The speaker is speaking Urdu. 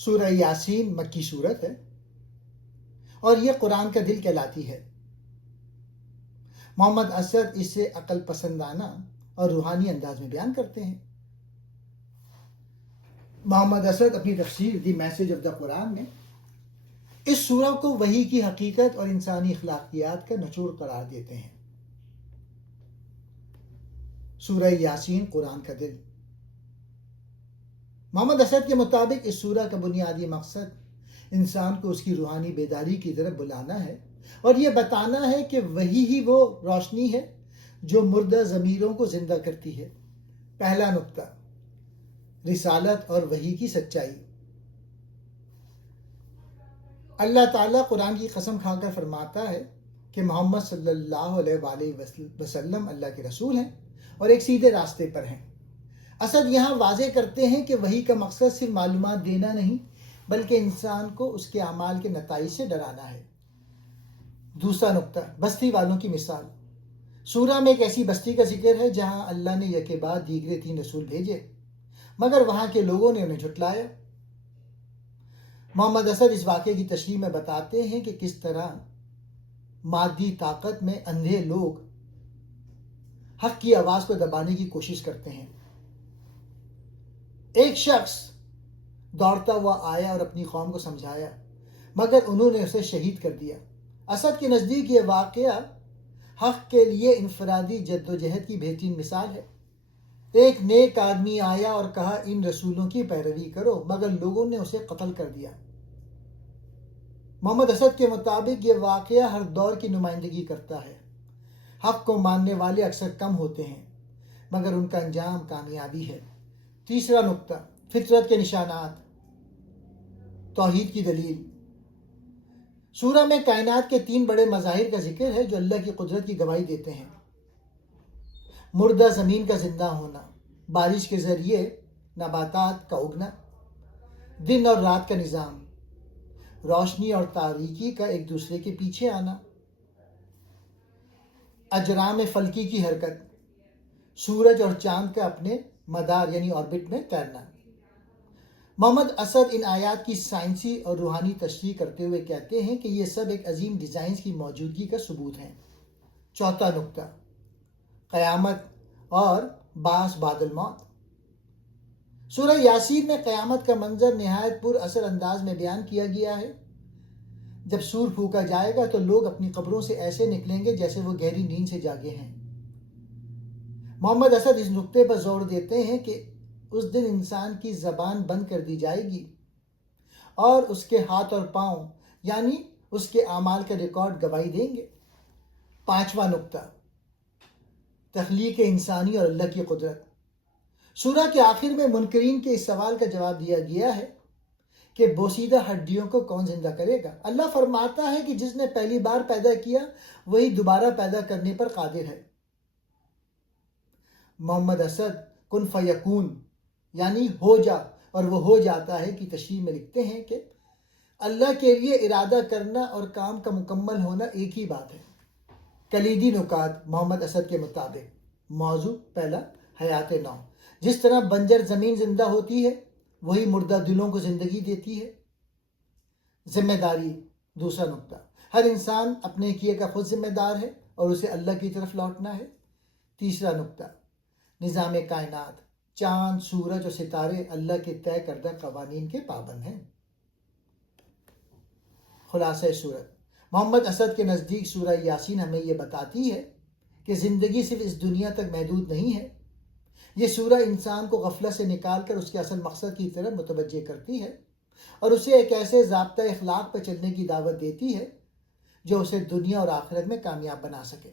سورہ یاسین مکی صورت ہے اور یہ قرآن کا دل کہلاتی ہے۔ محمد اسد اسے عقل پسندانہ اور روحانی انداز میں بیان کرتے ہیں۔ محمد اسد اپنی تفسیر دی میسج آف دا قرآن میں اس سورہ کو وحی کی حقیقت اور انسانی اخلاقیات کا نچوڑ قرار دیتے ہیں۔ سورہ یاسین قرآن کا دل۔ محمد اسد کے مطابق اس سورہ کا بنیادی مقصد انسان کو اس کی روحانی بیداری کی طرف بلانا ہے اور یہ بتانا ہے کہ وحی ہی وہ روشنی ہے جو مردہ ضمیروں کو زندہ کرتی ہے۔ پہلا نقطہ، رسالت اور وحی کی سچائی۔ اللہ تعالیٰ قرآن کی قسم کھا کر فرماتا ہے کہ محمد صلی اللہ علیہ وآلہ وسلم اللہ کے رسول ہیں اور ایک سیدھے راستے پر ہیں۔ اسد یہاں واضح کرتے ہیں کہ وحی کا مقصد صرف معلومات دینا نہیں بلکہ انسان کو اس کے اعمال کے نتائج سے ڈرانا ہے۔ دوسرا نقطہ، بستی والوں کی مثال۔ سورہ میں ایک ایسی بستی کا ذکر ہے جہاں اللہ نے یکے بعد دیگرے 3 رسول بھیجے مگر وہاں کے لوگوں نے انہیں جھٹلایا۔ محمد اسد اس واقعے کی تشریح میں بتاتے ہیں کہ کس طرح مادی طاقت میں اندھے لوگ حق کی آواز کو دبانے کی کوشش کرتے ہیں۔ ایک شخص دوڑتا ہوا آیا اور اپنی قوم کو سمجھایا مگر انہوں نے اسے شہید کر دیا۔ اسد کے نزدیک یہ واقعہ حق کے لیے انفرادی جدوجہد کی بہترین مثال ہے۔ ایک نیک آدمی آیا اور کہا ان رسولوں کی پیروی کرو مگر لوگوں نے اسے قتل کر دیا۔ محمد اسد کے مطابق یہ واقعہ ہر دور کی نمائندگی کرتا ہے۔ حق کو ماننے والے اکثر کم ہوتے ہیں مگر ان کا انجام کامیابی ہے۔ تیسرا نقطہ، فطرت کے نشانات، توحید کی دلیل۔ سورہ میں کائنات کے 3 بڑے مظاہر کا ذکر ہے جو اللہ کی قدرت کی گواہی دیتے ہیں۔ مردہ زمین کا زندہ ہونا، بارش کے ذریعے نباتات کا اگنا، دن اور رات کا نظام، روشنی اور تاریکی کا ایک دوسرے کے پیچھے آنا، اجرام فلکی کی حرکت، سورج اور چاند کا اپنے مدار یعنی آربٹ میں تیرنا۔ محمد اسد ان آیات کی سائنسی اور روحانی تشریح کرتے ہوئے کہتے ہیں کہ یہ سب ایک عظیم ڈیزائنز کی موجودگی کا ثبوت ہیں۔ چوتھا نقطہ، قیامت اور بعث بعد الموت۔ سورہ یاسین میں قیامت کا منظر نہایت پر اثر انداز میں بیان کیا گیا ہے۔ جب سور پھونکا جائے گا تو لوگ اپنی قبروں سے ایسے نکلیں گے جیسے وہ گہری نیند سے جاگے ہیں۔ محمد اسد اس نقطے پر زور دیتے ہیں کہ اس دن انسان کی زبان بند کر دی جائے گی اور اس کے ہاتھ اور پاؤں یعنی اس کے اعمال کا ریکارڈ گواہی دیں گے۔ پانچواں نقطہ، تخلیق انسانی اور اللہ کی قدرت۔ سورہ کے آخر میں منکرین کے اس سوال کا جواب دیا گیا ہے کہ بوسیدہ ہڈیوں کو کون زندہ کرے گا؟ اللہ فرماتا ہے کہ جس نے پہلی بار پیدا کیا وہی دوبارہ پیدا کرنے پر قادر ہے۔ محمد اسد کن فیکون یعنی ہو جا اور وہ ہو جاتا ہے کی تشریح میں لکھتے ہیں کہ اللہ کے لیے ارادہ کرنا اور کام کا مکمل ہونا ایک ہی بات ہے۔ کلیدی نکات محمد اسد کے مطابق۔ موضوع پہلا، حیات نو۔ جس طرح بنجر زمین زندہ ہوتی ہے وہی مردہ دلوں کو زندگی دیتی ہے۔ ذمہ داری، دوسرا نقطہ، ہر انسان اپنے کیے کا خود ذمہ دار ہے اور اسے اللہ کی طرف لوٹنا ہے۔ تیسرا نقطہ، نظام کائنات، چاند، سورج اور ستارے اللہ کے طے کردہ قوانین کے پابند ہیں۔ خلاصہ صورت، محمد اسد کے نزدیک سورہ یاسین ہمیں یہ بتاتی ہے کہ زندگی صرف اس دنیا تک محدود نہیں ہے۔ یہ سورہ انسان کو غفلت سے نکال کر اس کے اصل مقصد کی طرف متوجہ کرتی ہے اور اسے ایک ایسے ضابطۂ اخلاق پر چلنے کی دعوت دیتی ہے جو اسے دنیا اور آخرت میں کامیاب بنا سکے۔